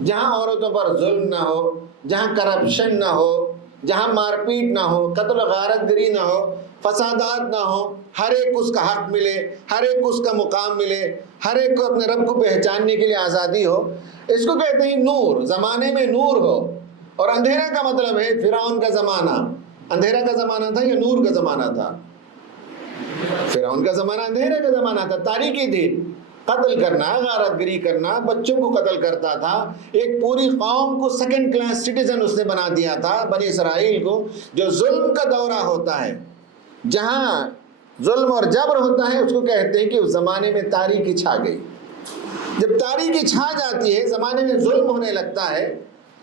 جہاں عورتوں پر ظلم نہ ہو، جہاں کرپشن نہ ہو، جہاں مار پیٹ نہ ہو، قتل و غارت گری نہ ہو، فسادات نہ ہو، ہر ایک کو اس کا حق ملے، ہر ایک کو اس کا مقام ملے، ہر ایک کو اپنے رب کو پہچاننے کے لیے آزادی ہو، اس کو کہتے ہیں نور. زمانے میں نور ہو. اور اندھیرے کا مطلب ہے فرعون کا زمانہ. اندھیرا کا زمانہ تھا یا نور کا زمانہ تھا؟ فرعون کا زمانہ اندھیرے کا زمانہ تھا، تاریکی تھی. قتل کرنا، غارت گری کرنا، بچوں کو قتل کرتا تھا. ایک پوری قوم کو سیکنڈ کلاس سٹیزن اس نے بنا دیا تھا، بنی اسرائیل کو. جو ظلم کا دورہ ہوتا ہے، جہاں ظلم اور جبر ہوتا ہے، اس کو کہتے ہیں کہ اس زمانے میں تاریکی چھا گئی. جب تاریکی چھا جاتی ہے، زمانے میں ظلم ہونے لگتا ہے،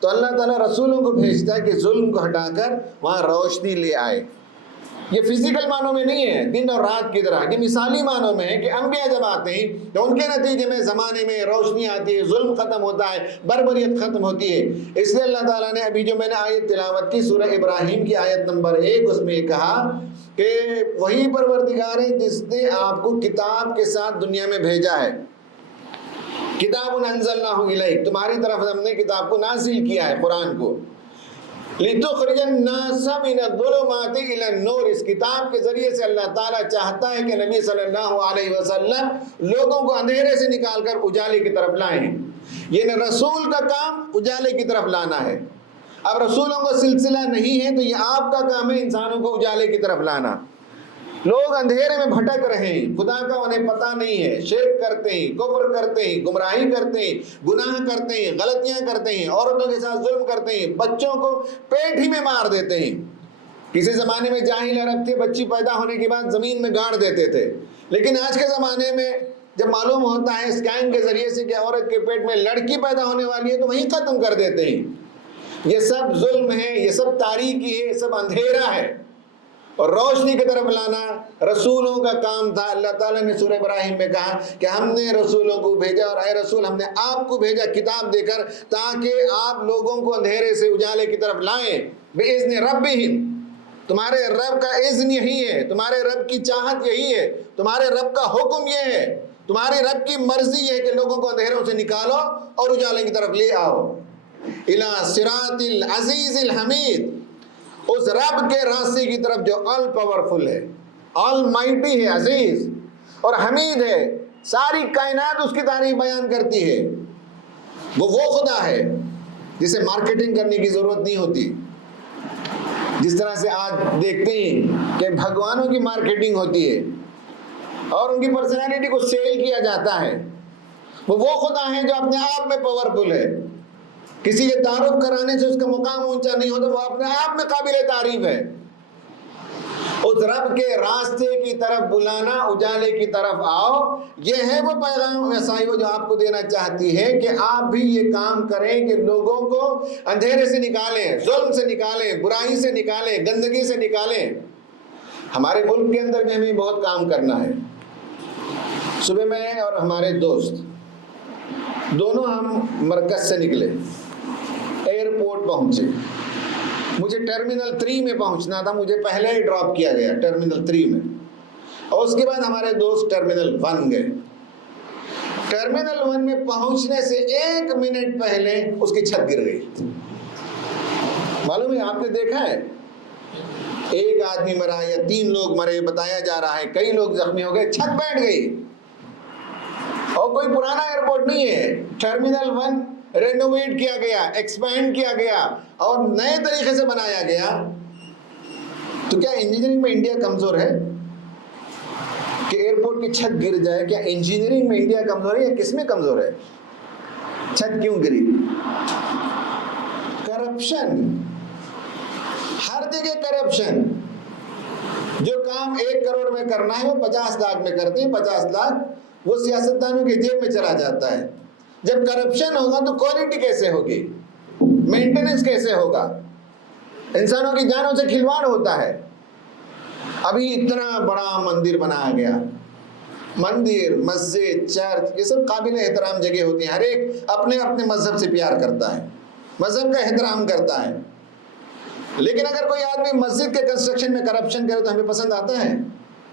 تو اللہ تعالیٰ رسولوں کو بھیجتا ہے کہ ظلم کو ہٹا کر وہاں روشنی لے آئے. یہ فزیکل معنوں میں نہیں ہے دن اور رات کی طرح، یہ مثالی معنوں میں ہے کہ انبیاء جب آتے ہیں تو ان کے نتیجے میں زمانے میں روشنی آتی ہے، ظلم ختم ہوتا ہے، بربریت ختم ہوتی ہے. اس لیے اللہ تعالیٰ نے ابھی جو میں نے آیت تلاوت کی سورہ ابراہیم کی آیت نمبر 1، اس میں کہا کہ وہی پروردگار ہے جس نے آپ کو کتاب کے ساتھ دنیا میں بھیجا ہے. کتاب انزلناہ الیک، تمہاری طرف ہم نے کتاب کو نازل کیا ہے، قرآن کو. لِتُخْرِجَ النَّاسَ مِنَ الظُّلُمَاتِ إِلَى النُّورِ، اس کتاب کے ذریعے سے اللہ تعالیٰ چاہتا ہے کہ نبی صلی اللہ علیہ وسلم لوگوں کو اندھیرے سے نکال کر اجالے کی طرف لائیں. یہ رسول کا کام اجالے کی طرف لانا ہے. اب رسولوں کا سلسلہ نہیں ہے تو یہ آپ کا کام ہے انسانوں کو اجالے کی طرف لانا. لوگ اندھیرے میں بھٹک رہے ہیں، خدا کا انہیں پتہ نہیں ہے، شرک کرتے ہیں، کفر کرتے ہیں، گمراہی کرتے ہیں، گناہ کرتے ہیں، غلطیاں کرتے ہیں، عورتوں کے ساتھ ظلم کرتے ہیں، بچوں کو پیٹ ہی میں مار دیتے ہیں. کسی زمانے میں جاہل عرب تھے، بچی پیدا ہونے کے بعد زمین میں گاڑ دیتے تھے. لیکن آج کے زمانے میں جب معلوم ہوتا ہے اسکین کے ذریعے سے کہ عورت کے پیٹ میں لڑکی پیدا ہونے والی ہے تو وہیں ختم کر دیتے ہیں. یہ سب ظلم ہے، یہ سب تاریکی ہے، یہ سب اندھیرا ہے. اور روشنی کی طرف لانا رسولوں کا کام تھا. اللہ تعالیٰ نے سورہ ابراہیم میں کہا کہ ہم نے رسولوں کو بھیجا، اور اے رسول ہم نے آپ کو بھیجا کتاب دے کر تاکہ آپ لوگوں کو اندھیرے سے اجالے کی طرف لائیں. بِإِذْنِ رَبِّهِمْ، تمہارے رب کا اذن یہی ہے، تمہارے رب کی چاہت یہی ہے، تمہارے رب کا حکم یہ ہے، تمہارے رب کی مرضی یہ ہے کہ لوگوں کو اندھیروں سے نکالو اور اجالے کی طرف لے آؤ. إِلَى صِرَاطِ الْعَزِيزِ الْحَمِيدِ، اس رب کے راستے کی طرف جو آل پاورفل ہے، آل مائٹی ہے، عزیز اور حمید ہے. ساری کائنات اس کی تعریف بیان کرتی ہے. وہ خدا ہے جسے مارکیٹنگ کرنے کی ضرورت نہیں ہوتی. جس طرح سے آج دیکھتے ہیں کہ بھگوانوں کی مارکیٹنگ ہوتی ہے اور ان کی پرسنالٹی کو سیل کیا جاتا ہے. وہ خدا ہے جو اپنے آپ میں پاورفل ہے. کسی کے تعارف کرانے سے اس کا مقام اونچا نہیں ہوتا، وہ اپنے آپ میں قابل تعریف ہے. اس رب کے راستے کی طرف بلانا، اجالے کی طرف آؤ، یہ ہے وہ پیغام صاحب جو آپ کو دینا چاہتی ہے کہ آپ بھی یہ کام کریں کہ لوگوں کو اندھیرے سے نکالیں، ظلم سے نکالیں، برائی سے نکالیں، گندگی سے نکالیں. ہمارے ملک کے اندر بھی ہمیں بہت کام کرنا ہے. صبح میں اور ہمارے دوست دونوں ہم مرکز سے نکلے، ایئرپورٹ پہنچے. مجھے ٹرمینل 3 میں پہنچنا تھا، مجھے پہلے ہی ڈراپ کیا گیا ٹرمینل 3 میں، اور اس کے بعد ہمارے دوست ٹرمینل 1 گئے. ٹرمینل 1 میں پہنچنے سے 1 منٹ پہلے اس کی چھت گر گئی. معلوم ہے، آپ نے دیکھا ہے، ایک آدمی مرا یا 3 لوگ مرے بتایا جا رہا ہے، کئی لوگ زخمی ہو گئے، چھت بیٹھ گئی. اور کوئی پرانا ایئرپورٹ نہیں ہے. ٹرمینل 1 رینوویٹ کیا گیا، ایکسپینڈ کیا گیا اور نئے طریقے سے بنایا گیا. تو کیا انجینئرنگ میں انڈیا کمزور ہے کہ ایئرپورٹ کی چھت گر جائے؟ کیا انجینئرنگ میں انڈیا کمزور ہے یا کس میں کمزور ہے؟ چھت کیوں گری؟ کرپشن، ہر جگہ کرپشن. جو کام 1 کروڑ میں کرنا ہے وہ 50 لاکھ میں کرتے ہیں. 50 لاکھ وہ سیاستدانوں کی جیب میں چلا جاتا ہے. جب کرپشن ہوگا تو کوالٹی کیسے ہوگی، مینٹیننس کیسے ہوگا؟ انسانوں کی جانوں سے کھلواڑ ہوتا ہے. ابھی اتنا بڑا مندر بنایا گیا، مندر، مسجد، چرچ، یہ سب قابل احترام جگہ ہوتی ہیں. ہر ایک اپنے اپنے مذہب سے پیار کرتا ہے، مذہب کا احترام کرتا ہے. لیکن اگر کوئی آدمی مسجد کے کنسٹرکشن میں کرپشن کرے تو ہمیں پسند آتا ہے؟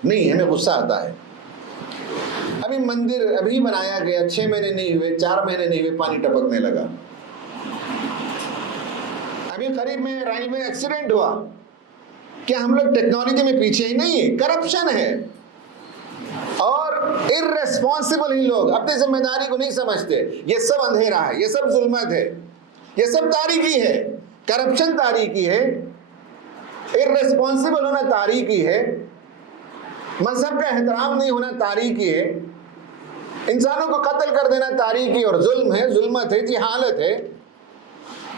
نہیں، ہمیں غصہ آتا ہے. ابھی مندر ابھی بنایا گیا، 6 مہینے نہیں ہوئے، 4 مہینے نہیں ہوئے، پانی ٹپکنے لگا. قریب میں ریلوے ایکسیڈنٹ ہوا. کیا ہم لوگ ٹیکنالوجی میں پیچھے ہی نہیں ہے؟ کرپشن ہے اور ارریسپانسبل ہی لوگ اپنی ذمہ داری کو نہیں سمجھتے. یہ سب اندھیرا ہے, یہ سب ظلمت ہے, یہ سب تاریکی ہے. کرپشن تاریکی ہے, ارریسپانسبل ہونا تاریکی ہے, مذہب کا احترام نہیں ہونا تاریکی ہے, انسانوں کو قتل کر دینا تاریکی اور ظلم ہے, ظلمت ہے, جہالت ہے.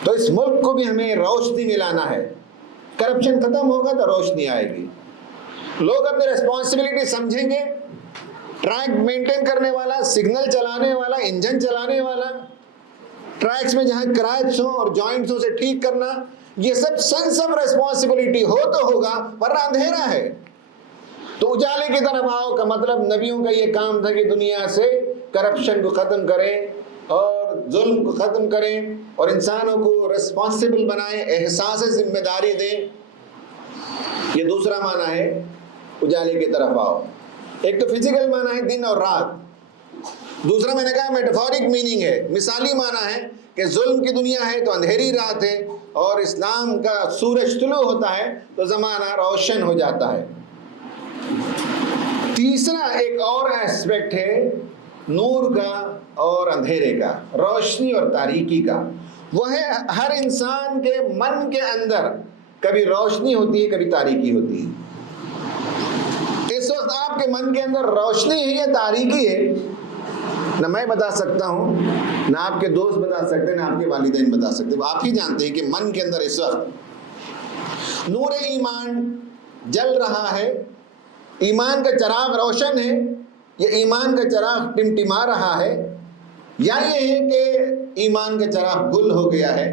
تو اس ملک کو بھی ہمیں روشنی میں لانا ہے. کرپشن ختم ہوگا تو روشنی آئے گی. لوگ اپنی ریسپانسبلٹی سمجھیں گے. ٹریک مینٹین کرنے والا, سگنل چلانے والا, انجن چلانے والا, ٹریکس میں جہاں کریکس ہوں اور جوائنٹس ہوں اسے ٹھیک کرنا, یہ سب سینس آف ریسپانسبلٹی ہو تو ہوگا, ورنہ اندھیرا ہے. تو اجالے کی طرف آؤ کا مطلب نبیوں کا یہ کام تھا کہ دنیا سے کرپشن کو ختم کریں اور ظلم کو ختم کریں اور انسانوں کو ریسپانسبل بنائیں, احساس ذمہ داری دیں. یہ دوسرا معنی ہے اجالے کی طرف آؤ. ایک تو فزیکل معنی ہے دن اور رات, دوسرا میں نے کہا میٹافورک میننگ ہے, مثالی معنی ہے کہ ظلم کی دنیا ہے تو اندھیری رات ہے, اور اسلام کا سورج طلوع ہوتا ہے تو زمانہ روشن ہو جاتا ہے. تیسرا ایک اور ایسپیکٹ ہے نور کا اور اندھیرے کا, روشنی اور تاریکی کا. وہ ہے ہر انسان کے من کے اندر کبھی روشنی ہوتی ہے, کبھی تاریکی ہوتی ہے. اس وقت آپ کے من کے اندر روشنی ہے یا تاریکی ہے, نہ میں بتا سکتا ہوں, نہ آپ کے دوست بتا سکتے, نہ آپ کے والدین بتا سکتے. آپ ہی جانتے ہیں کہ من کے اندر اس وقت نور ایمان جل رہا ہے, ایمان کا چراغ روشن ہے, یا ایمان کا چراغ ٹمٹما رہا ہے, یا یہ ہے کہ ایمان کا چراغ گل ہو گیا ہے.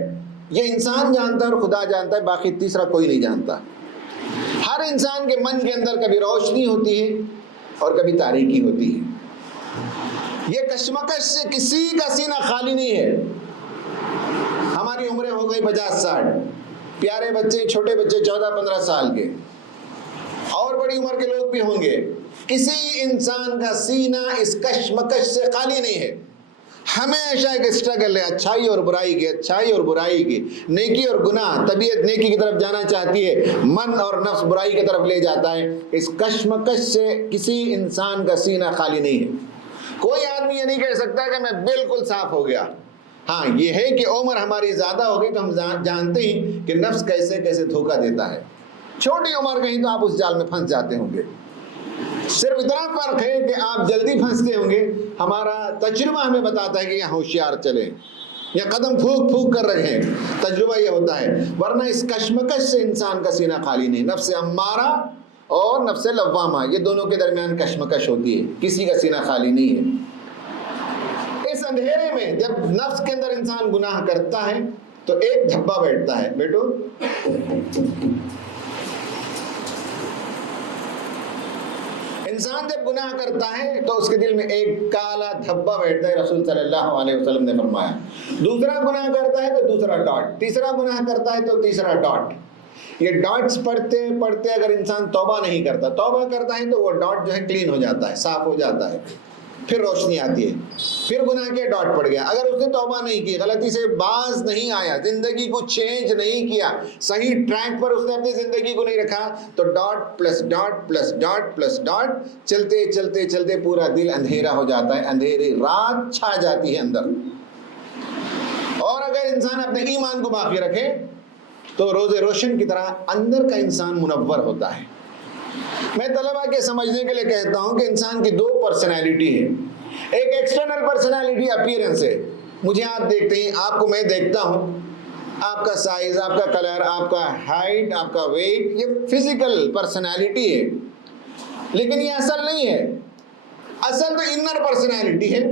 یہ انسان جانتا ہے اور خدا جانتا ہے, باقی تیسرا کوئی نہیں جانتا. ہر انسان کے من کے اندر کبھی روشنی ہوتی ہے اور کبھی تاریکی ہوتی ہے. یہ کشمکش سے کسی کا سینہ خالی نہیں ہے. ہماری عمریں ہو گئی 50-60, پیارے بچے, چھوٹے بچے 14-15 سال کے, اور بڑی عمر کے لوگ بھی ہوں گے. کسی انسان کا سینہ اس کشمکش سے خالی نہیں ہے. ہمیشہ ایک اسٹرگل ہے اچھائی اور برائی کی, اچھائی اور برائی کی, نیکی اور گناہ. طبیعت نیکی کی طرف جانا چاہتی ہے, من اور نفس برائی کی طرف لے جاتا ہے. اس کشمکش سے کسی انسان کا سینہ خالی نہیں ہے. کوئی آدمی یہ نہیں کہہ سکتا کہ میں بالکل صاف ہو گیا. ہاں یہ ہے کہ عمر ہماری زیادہ ہو گئی تو ہم جانتے ہیں کہ نفس کیسے کیسے دھوکہ دیتا ہے. چھوٹی عمر کہیں تو آپ اس جال میں پھنس جاتے ہوں گے. صرف اتنا فرق ہے کہ آپ جلدی پھنستے ہوں گے. ہمارا تجربہ ہمیں بتاتا ہے کہ یہاں ہوشیار چلیں یا قدم پھونک پھونک کر رکھیں. تجربہ یہ ہوتا ہے, ورنہ اس کشمکش سے انسان کا سینہ خالی نہیں. نفس امارہ اور نفس لوامہ, یہ دونوں کے درمیان کشمکش ہوتی ہے, کسی کا سینہ خالی نہیں ہے. اس اندھیرے میں جب نفس کے اندر انسان گناہ کرتا ہے تو ایک دھبا بیٹھتا ہے. بیٹو, انسان جب گناہ کرتا ہے تو اس کے دل میں ایک کالا دھبا بیٹھتا ہے. رسول صلی اللہ علیہ وسلم نے فرمایا. دوسرا گناہ کرتا ہے تو دوسرا ڈاٹ, تیسرا گناہ کرتا ہے تو تیسرا ڈاٹ. یہ ڈاٹس پڑھتے پڑھتے اگر انسان توبہ نہیں کرتا, توبہ کرتا ہے تو وہ ڈاٹ جو ہے کلین ہو جاتا ہے, صاف ہو جاتا ہے, پھر روشنی آتی ہے. پھر گناہ کے ڈاٹ پڑ گیا. اگر اس نے توبہ نہیں کی, غلطی سے باز نہیں آیا, زندگی کو چینج نہیں کیا, صحیح ٹریک پر اس نے اپنی زندگی کو نہیں رکھا, تو dot plus dot plus dot plus dot چلتے چلتے چلتے پورا دل اندھیرا ہو جاتا ہے, اندھیری رات چھا جاتی ہے اندر. اور اگر انسان اپنے ایمان کو باقی رکھے تو روز روشن کی طرح اندر کا انسان منور ہوتا ہے. میں طلبہ کے سمجھنے کے لیے کہتا ہوں کہ انسان کی دو پرسنالٹی ہے. ایک ایکسٹرنل پرسنالٹی اپیرنس ہے, مجھے آپ دیکھتے ہیں, آپ کو میں دیکھتا ہوں, آپ کا سائز, آپ کا کلر, آپ کا ہائٹ, آپ کا ویٹ, یہ فزیکل پرسنالٹی ہے. لیکن یہ اصل نہیں ہے. اصل تو انر پرسنالٹی ہے.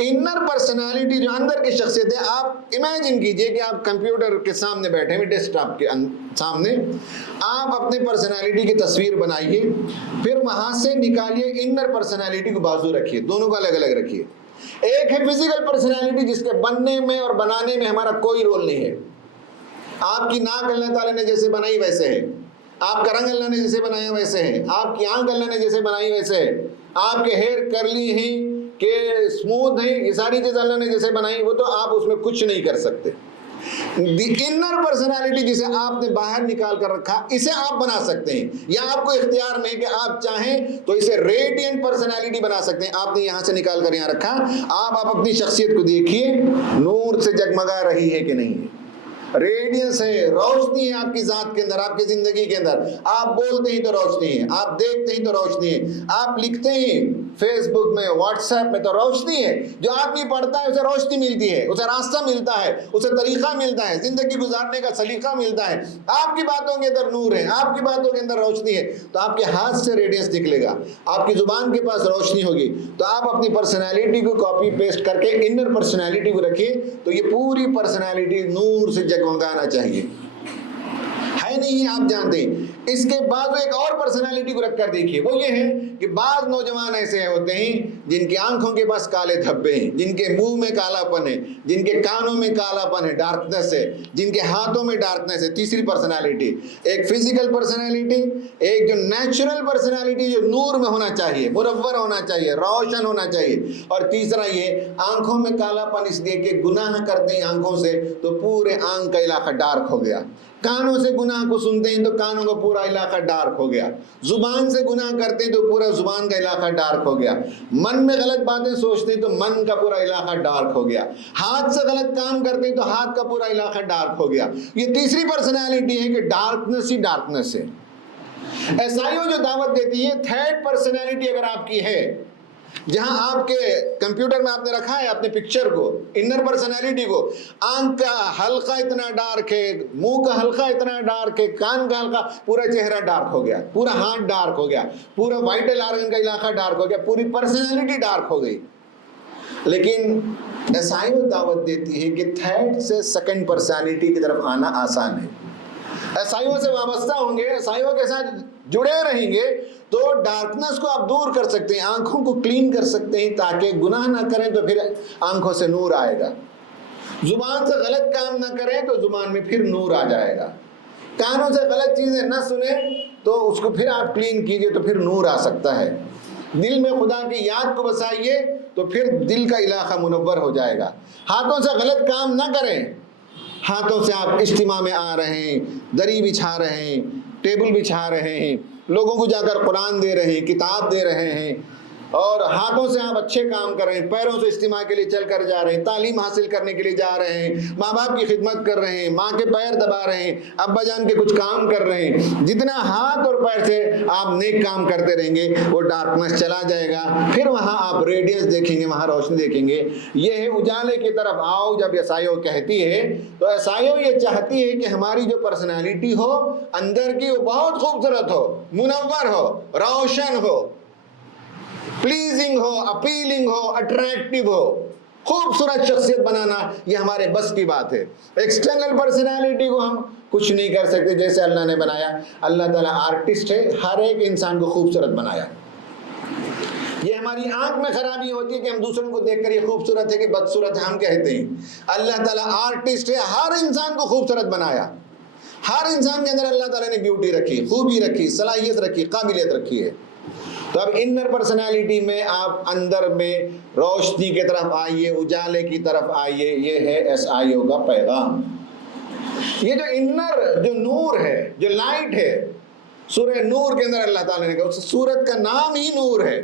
انر پرسنالٹی جو اندر کی شخصیت ہے, آپ امیجن کیجئے کہ آپ کمپیوٹر کے سامنے بیٹھے ہیں, ڈیسک ٹاپ کے سامنے, آپ اپنے پرسنالٹی کی تصویر بنائیے, پھر وہاں سے نکالیے انر پرسنالٹی کو بازو رکھیے, دونوں کو الگ الگ رکھیے. ایک ہے فزیکل پرسنالٹی جس کے بننے میں اور بنانے میں ہمارا کوئی رول نہیں ہے. آپ کی ناک اللہ تعالیٰ نے جیسے بنائی ویسے ہے, آپ کا رنگ اللہ نے جیسے بنایا ویسے ہے, آپ کی آنکھ اللہ نے جیسے بنائی ویسے ہے, آپ کے ہیئر کرلی ہیں کہ اسموتھ ہیں, یہ ساری چیزیں اللہ نے جیسے بنائی, وہ تو آپ اس میں کچھ نہیں کر سکتے. انر پرسنالٹی جسے آپ نے باہر نکال کر رکھا، اسے آپ بنا سکتے ہیں، یا آپ کو اختیار میں کہ آپ چاہیں تو اسے ریڈینٹ پرسنالٹی بنا سکتے ہیں۔ آپ نے یہاں سے نکال کر یہاں رکھا، آپ اپنی شخصیت کو دیکھیے، نور سے جگمگا رہی ہے کہ نہیں ہے، ریڈینس ہے، روشنی ہے آپ کی ذات کے اندر، آپ کی زندگی کے اندر۔ آپ بولتے ہیں تو روشنی ہے، آپ دیکھتے ہیں تو روشنی ہے، آپ لکھتے ہیں فیس بک میں، واٹس ایپ میں تو روشنی ہے۔ جو آدمی پڑھتا ہے اسے روشنی ملتی ہے، اسے راستہ ملتا ہے، اسے طریقہ ملتا ہے، زندگی گزارنے کا سلیقہ ملتا ہے۔ آپ کی باتوں کے اندر نور ہے، آپ کی باتوں کے اندر روشنی ہے، تو آپ کے ہاتھ سے ریڈینس نکلے گا، آپ کی زبان کے پاس روشنی ہوگی، تو آپ اپنی پرسنالٹی کو کاپی پیسٹ کر کے انر پرسنالٹی کو رکھیے، تو یہ پوری پرسنالٹی نور سے جگمگانا چاہیے، ہے نہیں ہے، آپ جانتے ہیں۔ اس کے بعد وہ ایک اور پرسنالٹی کو رکھ کر دیکھیے، وہ یہ ہے کہ بعض نوجوان ایسے ہوتے ہیں جن کی آنکھوں کے پاس کالے دھبے ہیں، جن کے منہ میں کالا پن ہے، جن کے کانوں میں کالا پن ہے، ڈارکنس ہے، جن کے ہاتھوں میں ڈارکنس ہے۔ تیسری پرسنالٹی، ایک فزیکل پرسنالٹی، ایک جو نیچرل پرسنالٹی جو نور میں ہونا چاہیے، منور ہونا چاہیے، روشن ہونا چاہیے، اور تیسرا یہ آنکھوں میں کالا پن اس لیے کہ گناہ کرتے ہیں آنکھوں سے تو پورے آنکھ کا علاقہ ڈارک ہو گیا، کانوں سے گناہ کو سنتے ہیں تو کانوں کا پورا علاقہ ڈارک ہو گیا، زبان سے گناہ کرتے ہیں تو پورا زبان کا علاقہ ڈارک ہو گیا، من میں غلط باتیں سوچتے ہیں تو من کا پورا علاقہ ڈارک ہو گیا، ہاتھ سے غلط کام کرتے ہیں تو ہاتھ کا پورا علاقہ ڈارک ہو گیا۔ یہ تیسری پرسنالٹی ہے کہ ڈارکنس ہی ڈارکنس ہے۔ ایسائیوں جو دعوت دیتی ہے، تھرڈ پرسنالٹی اگر آپ کی ہے، جہاں آپ کے کمپیوٹر میں آپ نے رکھا ہے اپنے پکچر کو، انر پرسنالٹی کو، آنکھ کا حلقہ اتنا ڈارک ہے، منہ کا حلقہ اتنا ڈارک ہے، کان کا حلقہ، پورا چہرہ ڈارک ہو گیا، پورا ہاتھ ڈارک ہو گیا، پورا وائٹل آرگن کا علاقہ ڈارک ہو گیا، پوری پرسنالٹی ڈارک ہو گئی۔ لیکن عیسائیوں دعوت دیتی ہے کہ تھرڈ سے سیکنڈ پرسنالٹی کی طرف آنا آسان ہے۔ عیسائیوں سے وابستہ ہوں گے، عیسائیوں کے ساتھ جڑے رہیں گے تو ڈارکنس کو آپ دور کر سکتے ہیں، آنکھوں کو کلین کر سکتے ہیں تاکہ گناہ نہ کریں تو پھر آنکھوں سے نور آئے گا، زبان سے غلط کام نہ کریں تو زبان میں پھر نور آ جائے گا، کانوں سے غلط چیزیں نہ سنیں تو اس کو پھر آپ کلین کیجئے تو پھر نور آ سکتا ہے، دل میں خدا کی یاد کو بسائیے تو پھر دل کا علاقہ منور ہو جائے گا، ہاتھوں سے غلط کام نہ کریں، ہاتھوں سے آپ اجتماع میں آ رہے ہیں، دری بچھا رہے ہیں، ٹیبل بچھا رہے ہیں، لوگوں کو جا کر قرآن دے رہے ہیں، کتاب دے رہے ہیں، اور ہاتھوں سے آپ اچھے کام کر رہے ہیں، پیروں سے اجتماع کے لیے چل کر جا رہے ہیں، تعلیم حاصل کرنے کے لیے جا رہے ہیں، ماں باپ کی خدمت کر رہے ہیں، ماں کے پیر دبا رہے ہیں، ابا جان کے کچھ کام کر رہے ہیں، جتنا ہاتھ اور پیر سے آپ نیک کام کرتے رہیں گے وہ ڈارکنس چلا جائے گا، پھر وہاں آپ ریڈینس دیکھیں گے، وہاں روشنی دیکھیں گے۔ یہ ہے اجالے کی طرف آؤ جب عیسائیوں کہتی ہے تو عیسائیوں یہ چاہتی ہے کہ ہماری جو پرسنالٹی ہو اندر کی وہ بہت خوبصورت ہو، منور ہو، روشن ہو، پلیزنگ ہو، اپیلنگ ہو، اٹریکٹیو ہو، خوبصورت شخصیت بنانا یہ ہمارے بس کی بات ہے۔ ایکسٹرنل پرسنالٹی کو ہم کچھ نہیں کر سکتے، جیسے اللہ نے بنایا، اللہ تعالیٰ آرٹسٹ ہے، ہر ایک انسان کو خوبصورت بنایا۔ یہ ہماری آنکھ میں خرابی ہوتی ہے کہ ہم دوسروں کو دیکھ کر یہ خوبصورت ہے کہ بدصورت ہے ہم کہتے ہیں، اللہ تعالیٰ آرٹسٹ ہے، ہر انسان کو خوبصورت بنایا، ہر انسان کے اندر اللہ تعالیٰ نے بیوٹی رکھی، خوبی رکھی، صلاحیت رکھی، قابلیت رکھی ہے۔ تو اب انر پرسنالٹی میں آپ اندر میں روشنی کی طرف آئیے، اجالے کی طرف آئیے، یہ ہے عیسائیوں کا پیغام۔ یہ جو انر جو نور ہے، جو لائٹ ہے، سورہ نور کے اندر اللہ تعالیٰ نے کہا، اس سورت کا نام ہی نور ہے،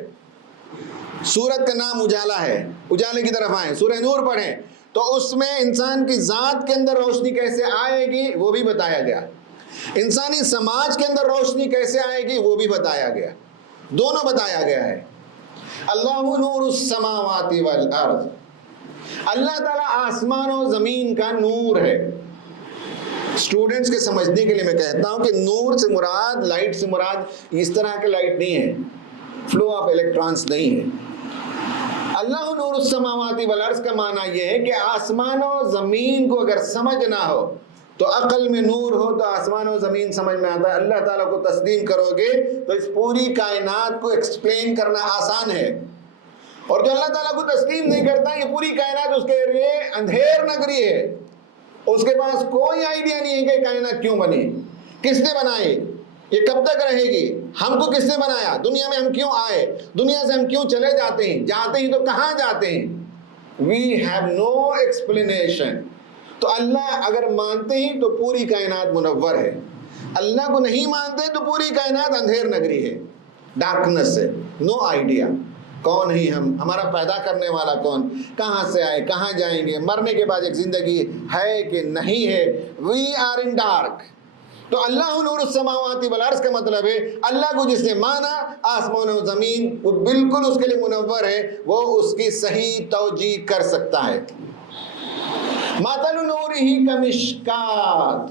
سورت کا نام اجالا ہے، اجالے کی طرف آئیں، سورہ نور پڑھیں تو اس میں انسان کی ذات کے اندر روشنی کیسے آئے گی وہ بھی بتایا گیا، انسانی سماج کے اندر روشنی کیسے آئے گی وہ بھی بتایا گیا، دونوں بتایا گیا ہے۔ اللہ نور السماوات والارض، اللہ تعالیٰ آسمان و زمین کا نور ہے۔ اسٹوڈنٹس کے سمجھنے کے لیے میں کہتا ہوں کہ نور سے مراد، لائٹ سے مراد اس طرح کے لائٹ نہیں ہے، فلو آف الیکٹرانس نہیں ہے۔ اللہ نور السماوات والارض کا معنی یہ ہے کہ آسمان و زمین کو اگر سمجھ نہ ہو تو عقل میں نور ہو تو آسمان و زمین سمجھ میں آتا ہے، اللہ تعالیٰ کو تسلیم کرو گے تو اس پوری کائنات کو ایکسپلین کرنا آسان ہے، اور جو اللہ تعالیٰ کو تسلیم نہیں کرتا یہ پوری کائنات اس کے لیے اندھیر نگری ہے، اس کے پاس کوئی آئیڈیا نہیں ہے کہ کائنات کیوں بنی، کس نے بنائی، یہ کب تک رہے گی، ہم کو کس نے بنایا، دنیا میں ہم کیوں آئے، دنیا سے ہم کیوں چلے جاتے ہیں تو کہاں جاتے ہیں، we have no explanation۔ تو اللہ اگر مانتے ہی تو پوری کائنات منور ہے، اللہ کو نہیں مانتے تو پوری کائنات اندھیر نگری ہے، ڈارکنس ہے، نو آئیڈیا کون ہی ہمارا پیدا کرنے والا کون، کہاں سے آئے، کہاں جائیں گے، مرنے کے بعد ایک زندگی ہے کہ نہیں ہے، وی آر ان ڈارک۔ تو اللہ نور السماوات والارض کا مطلب ہے اللہ کو جس نے مانا آسمان و زمین وہ بالکل اس کے لیے منور ہے، وہ اس کی صحیح توجیہ کر سکتا ہے۔ مثل نورہ کمشکات،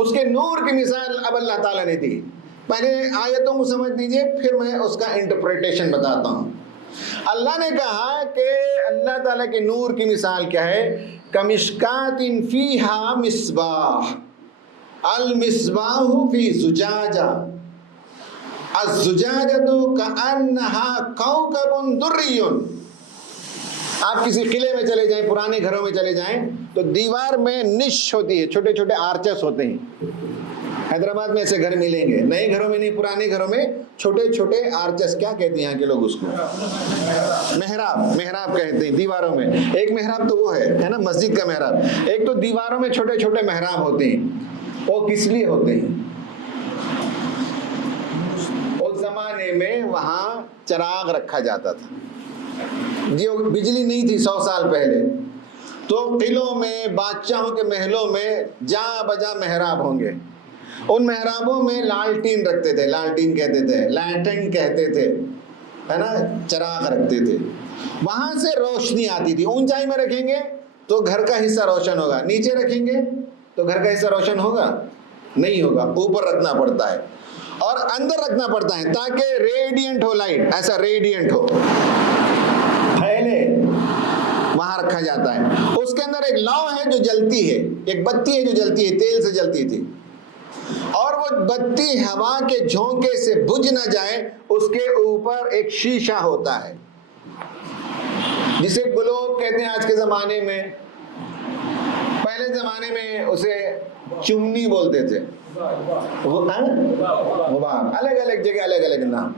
اس کے نور کی مثال اب اللہ تعالیٰ نے دی۔ پہلے آیتوں کو سمجھ لیجئے، پھر میں اس کا انٹرپریٹیشن بتاتا ہوں۔ اللہ نے کہا کہ اللہ تعالیٰ کے نور کی مثال کیا ہے؟ کمشکات فیہا مصباح، المصباح فی زجاجہ، الزجاجۃ کأنہا کوکب دری۔ آپ کسی قلعے میں چلے جائیں، پرانے گھروں میں چلے جائیں تو دیوار میں نش ہوتی ہے، چھوٹے چھوٹے آرچس ہوتے ہیں۔ حیدرآباد میں ایسے گھر ملیں گے، نئے گھروں میں نہیں، پرانے گھروں میں چھوٹے چھوٹے آرچس، کیا کہتے ہیں یہاں کے لوگ اس کو؟ محراب، محراب کہتے ہیں دیواروں میں۔ ایک محراب تو وہ ہے نا مسجد کا محراب، ایک تو دیواروں میں چھوٹے چھوٹے محراب ہوتے ہیں۔ وہ کس لیے ہوتے ہیں؟ اس زمانے میں وہاں چراغ رکھا جاتا تھا، جو بجلی نہیں تھی 100 سال پہلے، تو قلعوں میں، بادشاہوں کے محلوں میں جہاں بجا محراب ہوں گے، ان محرابوں میں لالٹین رکھتے تھے، لالٹین کہتے تھے، لینٹرن کہتے تھے، ہے نا، چراغ رکھتے تھے، وہاں سے روشنی آتی تھی۔ اونچائی میں رکھیں گے تو گھر کا حصہ روشن ہوگا، نیچے رکھیں گے تو گھر کا حصہ روشن ہوگا نہیں ہوگا، اوپر رکھنا پڑتا ہے اور اندر رکھنا پڑتا ہے تاکہ ریڈینٹ ہو لائٹ، ایسا ریڈینٹ ہو، پھیلے، وہاں رکھا جاتا ہے۔ اس کے اندر ایک لو ہے جو جلتی ہے، ایک بتی ہے جو جلتی ہے، تیل سے جلتی تھی، اور وہ بتی ہوا کے جھونکے سے بجھ نہ جائے، اس کے اوپر ایک شیشہ ہوتا ہے جسے گلوب کہتے ہیں آج کے زمانے میں، پہلے زمانے میں اسے چمنی بولتے تھے، غبار، الگ الگ جگہ الگ الگ نام۔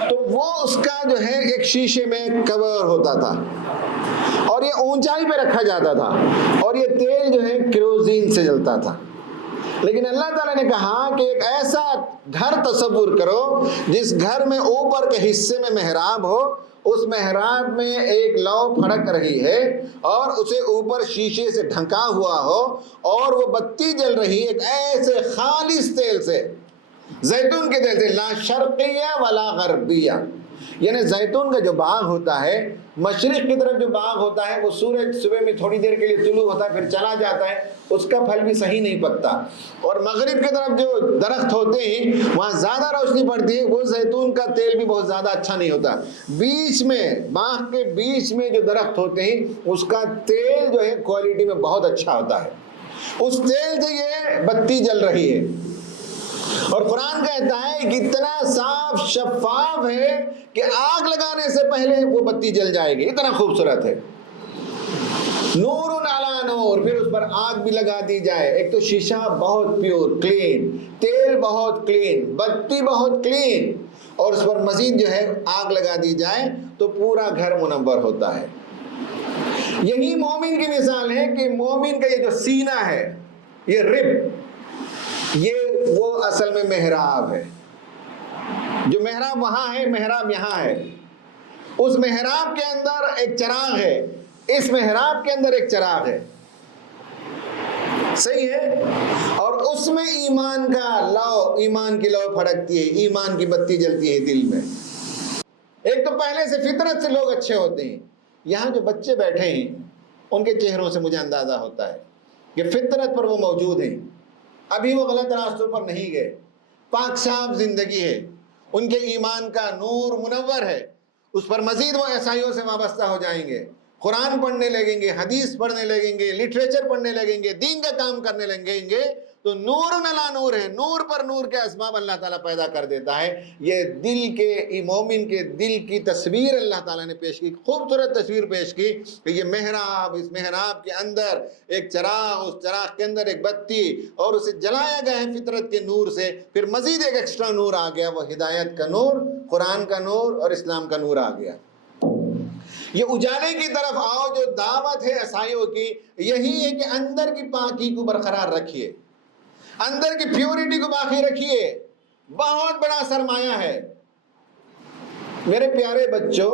تو وہ اس کا جو ہے ایک شیشے میں کور ہوتا تھا اور یہ اونچائی پہ رکھا جاتا تھا، اور یہ تیل جو ہے کیروزین سے جلتا تھا۔ لیکن اللہ تعالیٰ نے کہا کہ ایک ایسا گھر تصور کرو جس گھر میں اوپر کے حصے میں محراب ہو، اس محراب میں ایک لو پھڑک رہی ہے اور اسے اوپر شیشے سے ڈھکا ہوا ہو، اور وہ بتی جل رہی ایک ایسے خالص تیل سے، زیتون کے تیل سے، لا شرقیہ ولا غربیہ، یعنی زیتون کا جو باغ ہوتا ہے، مشرق کی طرف جو باغ ہوتا ہے وہ سورج صبح میں تھوڑی دیر کے لیے طلوع ہوتا ہے پھر چلا جاتا ہے، اس کا پھل بھی صحیح نہیں پکتا، اور مغرب کی طرف جو درخت ہوتے ہیں وہاں زیادہ روشنی پڑتی ہے، وہ زیتون کا تیل بھی بہت زیادہ اچھا نہیں ہوتا۔ بیچ میں، باغ کے بیچ میں جو درخت ہوتے ہیں اس کا تیل جو ہے کوالٹی میں بہت اچھا ہوتا ہے، اس تیل سے یہ بتی جل رہی ہے، اور قرآن کہتا ہے کہ اتنا صاف شفاف ہے کہ آگ لگانے سے پہلے وہ بتی جل جائے گی، اتنا خوبصورت ہے۔ نور علی نور، پھر اس پر آگ بھی لگا دی جائے، ایک تو شیشہ بہت پیور کلین، تیل بہت کلین، بتی بہت کلین، اور اس پر مزید جو ہے آگ لگا دی جائے تو پورا گھر منور ہوتا ہے۔ یہی مومن کی مثال ہے کہ مومن کا یہ جو سینہ ہے، یہ رب، یہ وہ اصل میں محراب ہے، جو محراب وہاں ہے، محراب یہاں ہے، اس محراب کے اندر ایک چراغ ہے، اس محراب کے اندر ایک چراغ ہے، صحیح ہے، اور اس میں ایمان کا لو، ایمان کی لو پھڑکتی ہے، ایمان کی بتی جلتی ہے دل میں۔ ایک تو پہلے سے فطرت سے لوگ اچھے ہوتے ہیں، یہاں جو بچے بیٹھے ہیں ان کے چہروں سے مجھے اندازہ ہوتا ہے کہ فطرت پر وہ موجود ہیں، ابھی وہ غلط راستوں پر نہیں گئے، پاک صاف زندگی ہے، ان کے ایمان کا نور منور ہے، اس پر مزید وہ عیسائیوں سے وابستہ ہو جائیں گے، قرآن پڑھنے لگیں گے، حدیث پڑھنے لگیں گے، لٹریچر پڑھنے لگیں گے، دین کا کام کرنے لگیں گے، تو نور علی نور ہے، نور پر نور کے اسباب اللہ تعالیٰ پیدا کر دیتا ہے۔ یہ دل کے، مومن کے دل کی تصویر اللہ تعالیٰ نے پیش کی، خوبصورت تصویر پیش کی کہ یہ محراب، اس محراب کے اندر ایک چراغ، اس چراغ کے اندر ایک بتی، اور اسے جلایا گیا ہے فطرت کے نور سے، پھر مزید ایک ایکسٹرا نور آ گیا، وہ ہدایت کا نور، قرآن کا نور اور اسلام کا نور آ گیا۔ یہ اجالے کی طرف آؤ جو دعوت ہے عیسائیوں کی یہی ہے کہ اندر کی پاکی کو برقرار رکھیے، اندر کی پیورٹی کو باقی رکھیے، بہت بڑا سرمایہ ہے۔ میرے پیارے بچوں،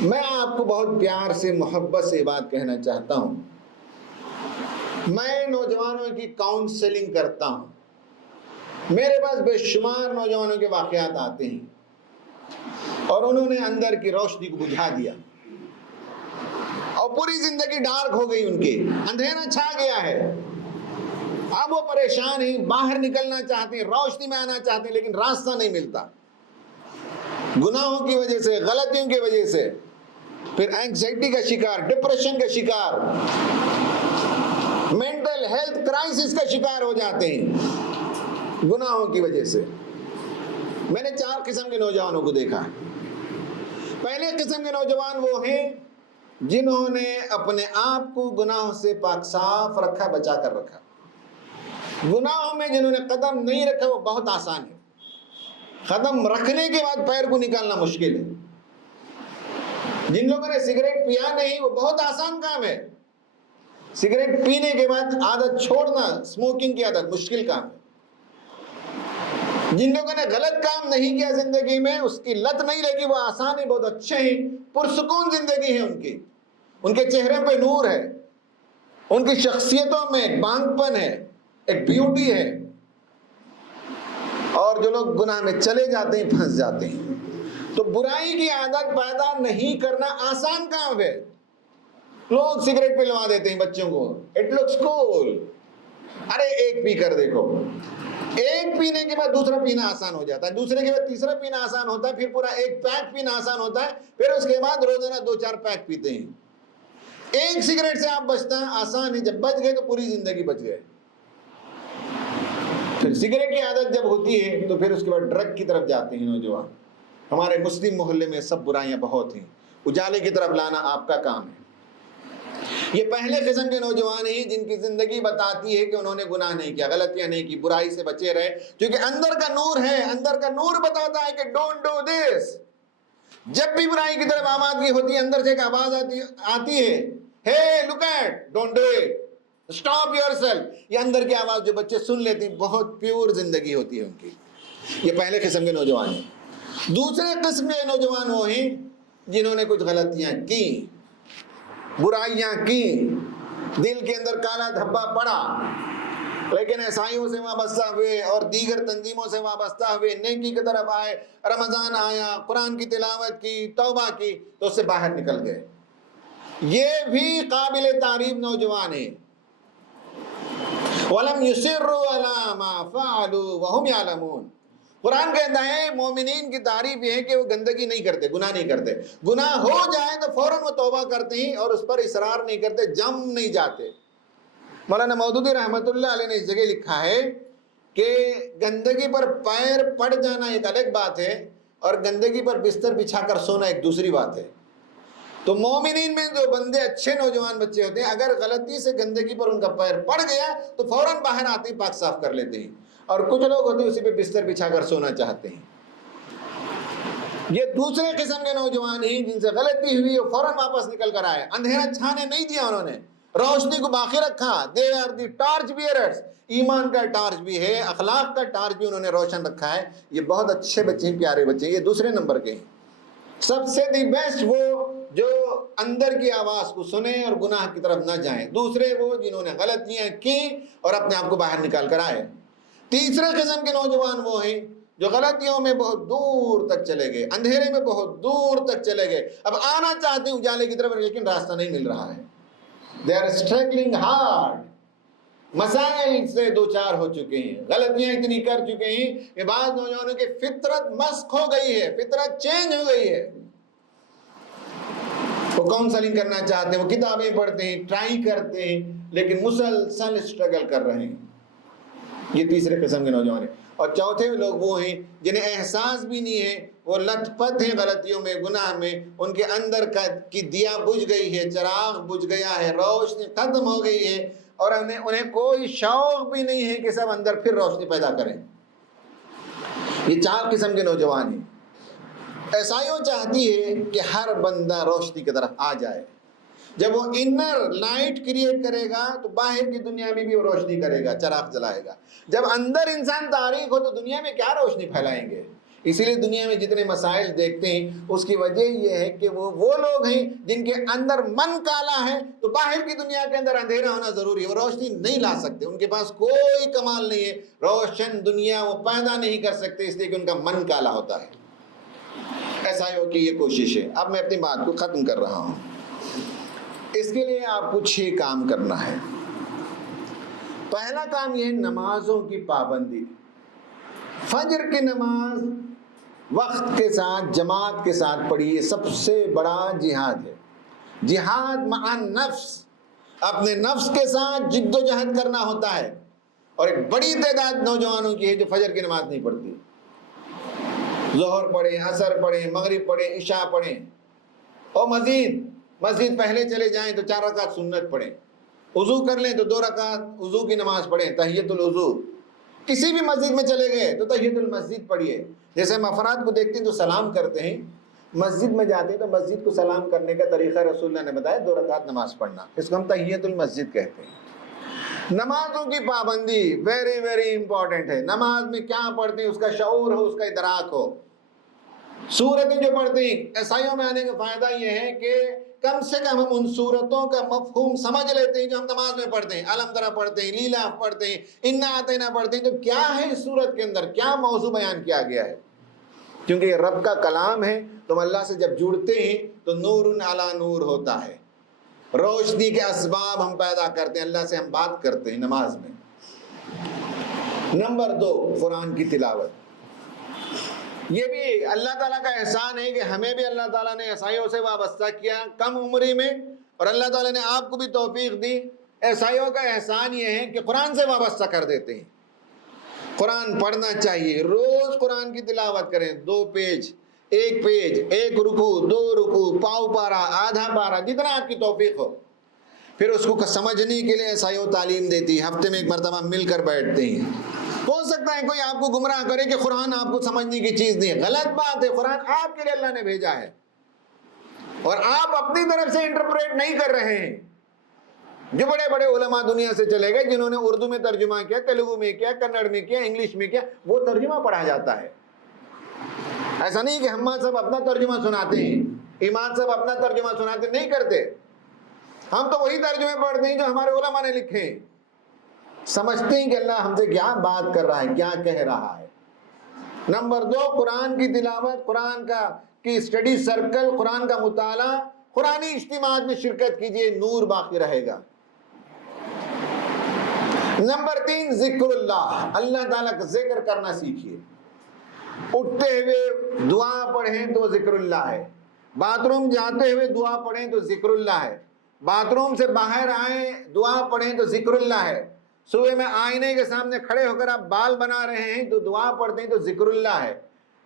میں آپ کو بہت پیار سے محبت سے بات کہنا چاہتا ہوں، میں نوجوانوں کی کاؤنسلنگ کرتا ہوں، میرے پاس بے شمار نوجوانوں کے واقعات آتے ہیں اور انہوں نے اندر کی روشنی کو بجھا دیا اور پوری زندگی ڈارک ہو گئی، ان کی اندھیرا چھا گیا ہے، اب وہ پریشان ہیں، باہر نکلنا چاہتے ہیں، روشنی میں آنا چاہتے ہیں، لیکن راستہ نہیں ملتا، گناہوں کی وجہ سے، غلطیوں کی وجہ سے، پھر اینگزائٹی کا شکار، ڈپریشن کا شکار، مینٹل ہیلتھ کرائسس کا شکار ہو جاتے ہیں گناہوں کی وجہ سے۔ میں نے 4 قسم کے نوجوانوں کو دیکھا ہے۔ پہلے قسم کے نوجوان وہ ہیں جنہوں نے اپنے آپ کو گناہوں سے پاک صاف رکھا، بچا کر رکھا۔ گناہوں میں جنہوں نے قدم نہیں رکھا وہ بہت آسان ہے، قدم رکھنے کے بعد پیر کو نکالنا مشکل ہے۔ جن لوگوں نے سگریٹ پیا نہیں وہ بہت آسان کام ہے، سگریٹ پینے کے بعد عادت چھوڑنا، اسموکنگ کی عادت مشکل کام ہے۔ جن لوگوں نے غلط کام نہیں کیا زندگی میں، اس کی لت نہیں لگی، وہ آسان ہے، بہت اچھے ہیں، پرسکون زندگی ہے ان کی، ان کے چہرے پہ نور ہے، ان کی شخصیتوں میں ایک بانگ پن ہے، ایک بیوٹی ہے۔ اور جو لوگ گناہ میں چلے جاتے ہیں پھنس جاتے ہیں۔ تو برائی کی عادت پیدا نہیں کرنا آسان کام ہے۔ لوگ سگریٹ پلوا دیتے ہیں بچوں کو، اٹ لکس کول، ارے ایک پی کر دیکھو، ایک پینے کے بعد دوسرا پینا آسان ہو جاتا ہے، دوسرے کے بعد تیسرا پینا آسان ہوتا ہے، پھر پورا ایک پیک پینا آسان ہوتا ہے، پھر اس کے بعد روزانہ 2-4 پیک پیتے ہیں۔ ایک سگریٹ سے آپ بچتا ہے آسان ہے، جب بچ گئے تو پوری زندگی بچ گئے۔ پھر سگریٹ کی عادت جب ہوتی ہے تو پھر اس کے بعد ڈرگ کی طرف جاتے ہیں نوجوان۔ ہمارے مسلم محلے میں سب برائیاں بہت ہیں، اجالے کی طرف لانا آپ کا کام ہے۔ یہ پہلے قسم کے نوجوان ہیں جن کی زندگی بتاتی ہے کہ انہوں نے گناہ نہیں کیا، غلطیاں نہیں کی، برائی سے بچے رہے، کیونکہ اندر کا نور ہے، اندر کا نور بتاتا ہے کہ ڈونٹ ڈو دس۔ جب بھی برائی کی طرف آمادگی ہوتی ہے اندر سے ایک آواز آتی ہے، ہے look at, don't do it, stop yourself. یہ اندر کی آواز جو بچے سن لیتے ہیں، بہت پیور زندگی ہوتی ہے ان کی۔ یہ پہلے قسم کے نوجوان ہیں۔ دوسرے قسم کے نوجوان وہ ہیں جنہوں نے کچھ غلطیاں کی، برائیاں کی، دل کے اندر کالا دھبا پڑا، لیکن عیسائیوں سے وابستہ ہوئے اور دیگر تنظیموں سے وابستہ ہوئے، نیکی کی طرف آئے، رمضان آیا، قرآن کی تلاوت کی، توبہ کی، تو اس سے باہر نکل گئے۔ یہ بھی قابل تعریف نوجوان ہیں۔ وَلَمْ يُصِرُّوا عَلَىٰ مَا فَعَلُوا وَهُمْ يَعْلَمُونَ۔ قرآن کہتا ہے مومنین کی تعریف یہ ہے کہ وہ گندگی نہیں کرتے، گناہ نہیں کرتے، گناہ ہو جائے تو فوراً وہ توبہ کرتے ہیں اور اس پر اصرار نہیں کرتے، جم نہیں جاتے۔ مولانا مودودی رحمۃ اللہ علیہ نے اس جگہ لکھا ہے کہ گندگی پر پیر پڑ جانا ایک الگ بات ہے اور گندگی پر بستر بچھا کر سونا ایک دوسری بات ہے۔ تو مومنین میں جو بندے اچھے نوجوان بچے ہوتے ہیں، اگر غلطی سے گندگی پر ان کا پیر پڑ گیا تو فوراً باہر آتے ہیں، پاک صاف کر لیتے ہیں، اور کچھ لوگ ہوتے ہیں اسی پہ بستر بچھا کر سونا چاہتے ہیں۔ یہ دوسرے قسم کے نوجوان ہیں جن سے غلطی ہوئی اور فوراً واپس نکل کر آئے، اندھیرا چھانے نہیں دیا، انہوں نے روشنی کو باقی رکھا۔ They are the torch bearers, ایمان کا ٹارچ بھی ہے، اخلاق کا ٹارچ بھی انہوں نے روشن رکھا ہے۔ یہ بہت اچھے بچے ہیں، پیارے بچے ہیں، یہ دوسرے نمبر کے ہیں۔ سب سے دی بیسٹ وہ جو اندر کی آواز کو سنیں اور گناہ کی طرف نہ جائیں۔ دوسرے وہ جنہوں نے غلطیاں کی اور اپنے آپ کو باہر نکال کر آئے۔ تیسرے قسم کے نوجوان وہ ہیں جو غلطیوں میں بہت دور تک چلے گئے، اندھیرے میں بہت دور تک چلے گئے، اب آنا چاہتے ہیں اجالے کی طرف لیکن راستہ نہیں مل رہا ہے۔ They are struggling hard، مسائل سے دوچار ہو چکے ہیں، غلطیاں اتنی کر چکے ہیں کہ بعض نوجوانوں کی فطرت مسخ ہو گئی ہے، فطرت چینج ہو گئی ہے۔ وہ کاؤنسلنگ کرنا چاہتے ہیں، وہ کتابیں پڑھتے ہیں، ٹرائی کرتے ہیں، لیکن مسلسل اسٹرگل کر رہے ہیں۔ یہ تیسرے قسم کے نوجوان ہیں۔ اور چوتھے لوگ وہ ہیں جنہیں احساس بھی نہیں ہے، وہ لت پت ہیں غلطیوں میں، گناہ میں، ان کے اندر کی دیا بجھ گئی ہے، چراغ بجھ گیا ہے، روشنی ختم ہو گئی ہے، اور انہیں کوئی شوق بھی نہیں ہے کہ سب اندر پھر روشنی پیدا کریں۔ یہ 4 قسم کے نوجوان ہیں۔ ایسائیوں چاہتی ہے کہ ہر بندہ روشنی کی طرف آ جائے. جب وہ انر لائٹ کریٹ کرے گا تو باہر کی دنیا میں بھی وہ روشنی کرے گا, چراغ جلائے گا. جب اندر انسان تاریک ہو تو دنیا میں کیا روشنی پھیلائیں گے؟ اسی لیے دنیا میں جتنے مسائل دیکھتے ہیں اس کی وجہ یہ ہے کہ وہ لوگ ہیں جن کے اندر من کالا ہے, تو باہر کی دنیا کے اندر اندھیرا ہونا ضروری ہے. وہ روشنی نہیں لا سکتے, ان کے پاس کوئی کمال نہیں ہے, روشن دنیا وہ پیدا نہیں کر سکتے, اس لیے کہ ان کا من کالا ہوتا ہے. ایسائیوں کی یہ کوشش ہے. اب میں اپنی بات کو ختم کر رہا ہوں. اس کے لیے آپ کو 6 کام کرنا ہے. پہلا کام یہ ہے نمازوں کی پابندی. فجر کی نماز وقت کے ساتھ جماعت کے ساتھ پڑھیے, سب سے بڑا جہاد ہے. جہاد مع النفس, اپنے نفس کے ساتھ جد و جہد کرنا ہوتا ہے. اور ایک بڑی تعداد نوجوانوں کی ہے جو فجر کی نماز نہیں پڑھتی. ظہر پڑھیں, عصر پڑھیں, مغرب پڑھیں, عشاء پڑھیں, اور مسجد پہلے چلے جائیں تو 4 رکعت سنت پڑھیں, وضو کر لیں تو 2 رکعت وضو کی نماز پڑھیں, تحیۃ الوضو. کسی بھی مسجد میں چلے گئے تو تحیۃ المسجد پڑھیے. جیسے ہم افراد کو دیکھتے ہیں تو سلام کرتے ہیں, مسجد میں جاتے ہیں تو مسجد کو سلام کرنے کا طریقہ رسول اللہ نے بتایا, 2 رکعت نماز پڑھنا, اس کو ہم تحیۃ المسجد کہتے ہیں. نمازوں کی پابندی ویری ویری امپورٹنٹ ہے. نماز میں کیا پڑھتے ہیں اس کا شعور ہو, اس کا ادراک ہو. سورتیں جو پڑھتے ہیں, عیسائیوں میں آنے کا فائدہ یہ ہے کہ کم سے کم ہم ان سورتوں کا مفہوم سمجھ لیتے ہیں جو ہم نماز میں پڑھتے ہیں. علم ترا پڑھتے ہیں, لیلا پڑھتے ہیں, انا اعطینا پڑھتے ہیں. تو کیا ہے اس سورت کے اندر, کیا موضوع بیان کیا گیا ہے؟ کیونکہ یہ رب کا کلام ہے, تم اللہ سے جب جڑتے ہیں تو نور علی نور ہوتا ہے. روشنی کے اسباب ہم پیدا کرتے ہیں, اللہ سے ہم بات کرتے ہیں نماز میں. نمبر 2, قرآن کی تلاوت. یہ بھی اللہ تعالیٰ کا احسان ہے کہ ہمیں بھی اللہ تعالیٰ نے عیسائیوں سے وابستہ کیا کم عمری میں, اور اللہ تعالیٰ نے آپ کو بھی توفیق دی. عیسائیوں کا احسان یہ ہے کہ قرآن سے وابستہ کر دیتے ہیں. قرآن پڑھنا چاہیے, روز قرآن کی تلاوت کریں. 2 پیج, 1 پیج, 1 رکوع, 2 رکوع, پاؤ پارا, آدھا پارا, جتنا آپ کی توفیق ہو. پھر اس کو سمجھنے کے لیے عیسائیوں تعلیم دیتی ہے, ہفتے میں 1 مرتبہ مل کر بیٹھتے ہیں. ہو سکتا ہے کوئی آپ کو گمراہ کرے کہ قرآن آپ کو سمجھنے کی چیز نہیں ہے, غلط بات ہے. قرآن آپ کے لیے اللہ نے بھیجا ہے, اور آپ اپنی طرف سے انٹرپریٹ نہیں کر رہے ہیں. جو بڑے بڑے علماء دنیا سے چلے گئے, جنہوں نے اردو میں ترجمہ کیا, تیلگو میں کیا, کنڑ میں کیا, انگلش میں کیا, وہ ترجمہ پڑھا جاتا ہے. ایسا نہیں کہ ہم سب اپنا ترجمہ سناتے ہیں, ایمان صاحب اپنا ترجمہ سناتے, نہیں کرتے. ہم تو وہی ترجمے پڑھتے ہیں جو ہمارے علماء نے لکھے ہیں. سمجھتے ہیں کہ اللہ ہم سے کیا بات کر رہا ہے, کیا کہہ رہا ہے. نمبر 2, قرآن کی تلاوت, قرآن کی اسٹڈی سرکل, قرآن کا مطالعہ, قرآنی اجتماعات میں شرکت کیجئے, نور باقی رہے گا. نمبر 3, ذکر اللہ, اللہ تعالیٰ کا ذکر کرنا سیکھیے. اٹھتے ہوئے دعا پڑھیں تو ذکر اللہ ہے, باتھ روم جاتے ہوئے دعا پڑھیں تو ذکر اللہ ہے, باتھ روم سے باہر آئیں دعا پڑھیں تو ذکر اللہ ہے, صبح میں آئینے کے سامنے کھڑے ہو کر آپ بال بنا رہے ہیں تو دعا پڑھتے ہیں تو ذکر اللہ ہے,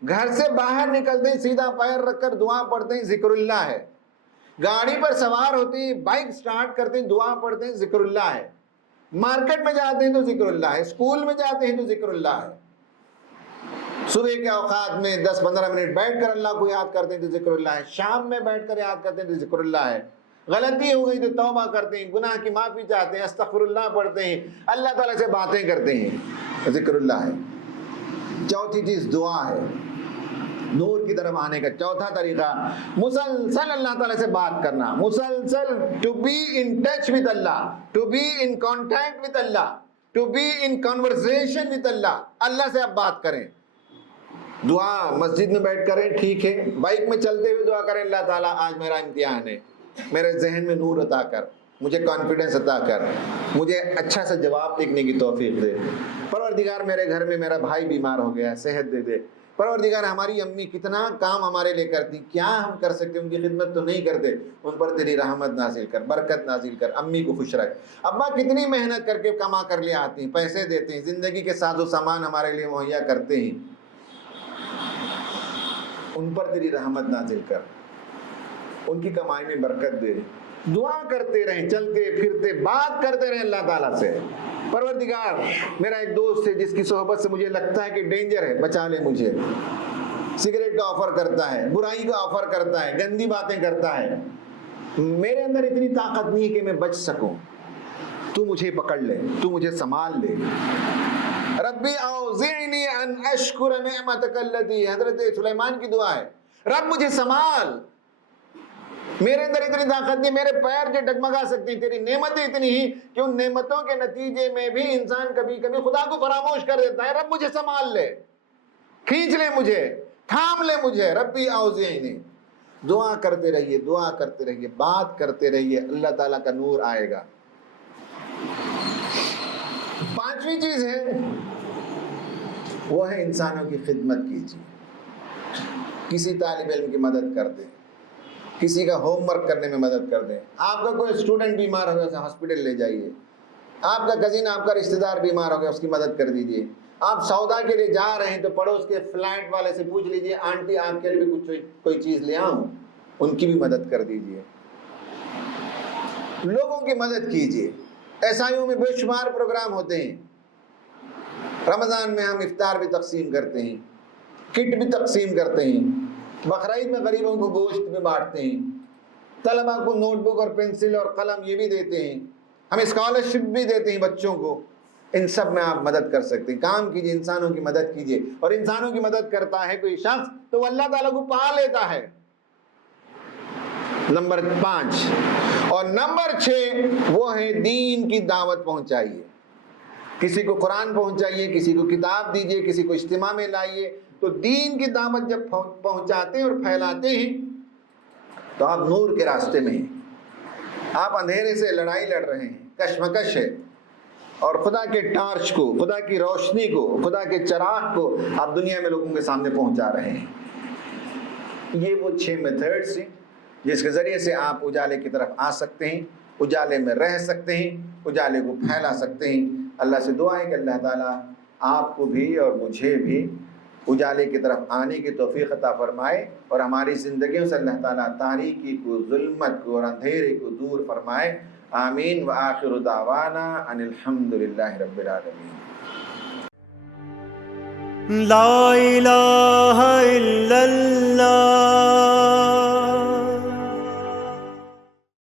گھر سے باہر نکلتے ہیں سیدھا پیر رکھ کر دعا پڑھتے ہیں ذکر اللہ ہے, گاڑی پر سوار ہوتے ہیں, بائک سٹارٹ کرتے ہیں دعا پڑھتے ہیں ذکر اللہ ہے, مارکیٹ میں جاتے ہیں تو ذکر اللہ ہے, اسکول میں جاتے ہیں تو ذکر اللہ ہے, صبح کے اوقات میں 10-15 منٹ بیٹھ کر اللہ کو یاد کرتے ہیں تو ذکر اللہ ہے, شام میں بیٹھ کر یاد کرتے ہیں تو ذکر اللہ ہے, غلطی ہو گئی تو توبہ کرتے ہیں, گناہ کی معافی چاہتے ہیں, استغفر اللہ پڑھتے ہیں, اللہ تعالیٰ سے باتیں کرتے ہیں, ذکر اللہ ہے. چوتھی چیز دعا ہے, نور کی طرف آنے کا چوتھا طریقہ مسلسل اللہ تعالیٰ سے بات کرنا, مسلسل to be in touch with اللہ, to be in contact with اللہ, to be in conversation with اللہ. اللہ سے آپ بات کریں. دعا مسجد میں بیٹھ کریں ٹھیک ہے, بائک میں چلتے ہوئے دعا کریں, اللہ تعالیٰ آج میرا امتحان ہے, میرے ذہن میں نور عطا کر, مجھے کانفیڈنس عطا کر, مجھے اچھا سا جواب لکھنے کی توفیق دے. پروردگار میرے گھر میں میرا بھائی بیمار ہو گیا, صحت دے دے. پروردگار ہماری امی کتنا کام ہمارے لیے کرتی, کیا ہم کر سکتے, ان کی خدمت تو نہیں کرتے, ان پر تیری رحمت نازل کر, برکت نازل کر, امی کو خوش رکھ. ابا کتنی محنت کر کے کما کر لے آتی ہیں, پیسے دیتے ہیں, زندگی کے ساز و سامان ہمارے لیے مہیا کرتے ہیں, ان پر تیری رحمت نازل کر, ان کی کمائی میں برکت دے. دعا کرتے رہیں, چلتے پھرتے بات کرتے رہیں اللہ تعالیٰ سے. پروردگار میرا ایک دوست ہے جس کی صحبت سے مجھے لگتا ہے کہ ڈینجر ہے, بچا لے مجھے. سگریٹ کا آفر کرتا ہے، برائی کا آفر کرتا ہے، گندی باتیں کرتا ہے، میرے اندر اتنی طاقت نہیں ہے کہ میں بچ سکوں، تو مجھے پکڑ لے، تو مجھے سنبھال لے۔ ربی اوزعنی ان اشکر نعمتک التی، حضرت سلیمان کی دعا ہے، رب مجھے سنبھال، میرے اندر اتنی طاقت نہیں، میرے پیر جو ڈگمگا سکتی، تیری نعمتیں اتنی ہی کہ ان نعمتوں کے نتیجے میں بھی انسان کبھی کبھی خدا کو فراموش کر دیتا ہے۔ رب مجھے سنبھال لے، کھینچ لے مجھے، تھام لے مجھے۔ ربی اوزعنی، دعا کرتے رہیے، دعا کرتے رہیے، بات کرتے رہیے، اللہ تعالیٰ کا نور آئے گا۔ پانچویں چیز ہے وہ ہے انسانوں کی خدمت کیجیے، کسی طالب علم کی مدد کر دیں، کسی کا ہوم ورک کرنے میں مدد کر دیں، آپ کا کوئی اسٹوڈنٹ بیمار ہو گیا ہاسپٹل لے جائیے، آپ کا کزن، آپ کا رشتہ دار بیمار ہو گیا اس کی مدد کر دیجیے، آپ سودا کے لیے جا رہے ہیں تو پڑوس کے فلیٹ والے سے پوچھ لیجیے آنٹی آپ کے لیے بھی کچھ کوئی چیز لے آؤں، ان کی بھی مدد کر دیجیے، لوگوں کی مدد کیجیے۔ ایسائیوں میں بے شمار پروگرام ہوتے ہیں، رمضان میں ہم افطار بھی تقسیم کرتے ہیں، کٹ بھی تقسیم کرتے ہیں، بقرعید میں غریبوں کو گوشت بھی بانٹتے ہیں، طلبہ کو نوٹ بک اور پنسل اور قلم یہ بھی دیتے ہیں، ہم اسکالرشپ بھی دیتے ہیں بچوں کو۔ ان سب میں آپ مدد کر سکتے ہیں، کام کیجیے، انسانوں کی مدد کیجیے، اور انسانوں کی مدد کرتا ہے کوئی شخص تو وہ اللہ تعالیٰ کو پا لیتا ہے۔ نمبر 5 اور نمبر 6 وہ ہے دین کی دعوت پہنچائیے، کسی کو قرآن پہنچائیے، کسی کو کتاب دیجیے، کسی کو اجتماع میں لائیے۔ تو دین کی دعوت جب پہنچاتے ہیں اور پھیلاتے ہیں تو آپ نور کے راستے میں ہیں، آپ اندھیرے سے لڑائی لڑ رہے ہیں، کشمکش ہے، اور خدا کے ٹارچ کو، خدا کی روشنی کو، خدا کے چراغ کو آپ دنیا میں لوگوں کے سامنے پہنچا رہے ہیں۔ یہ وہ 6 میتھڈز ہیں جس کے ذریعے سے آپ اجالے کی طرف آ سکتے ہیں، اجالے میں رہ سکتے ہیں، اجالے کو پھیلا سکتے ہیں۔ اللہ سے دعا ہے کہ اللہ تعالیٰ آپ کو بھی اور مجھے بھی اجالے کی طرف آنے کی توفیق عطا فرمائے، اور ہماری زندگیوں سے اللہ تعالیٰ تاریکی کو، ظلمت کو اور اندھیرے کو دور فرمائے۔ آمین۔ وآخر دعوانا ان الحمد للہ رب العالمین۔ لا الہ الا اللہ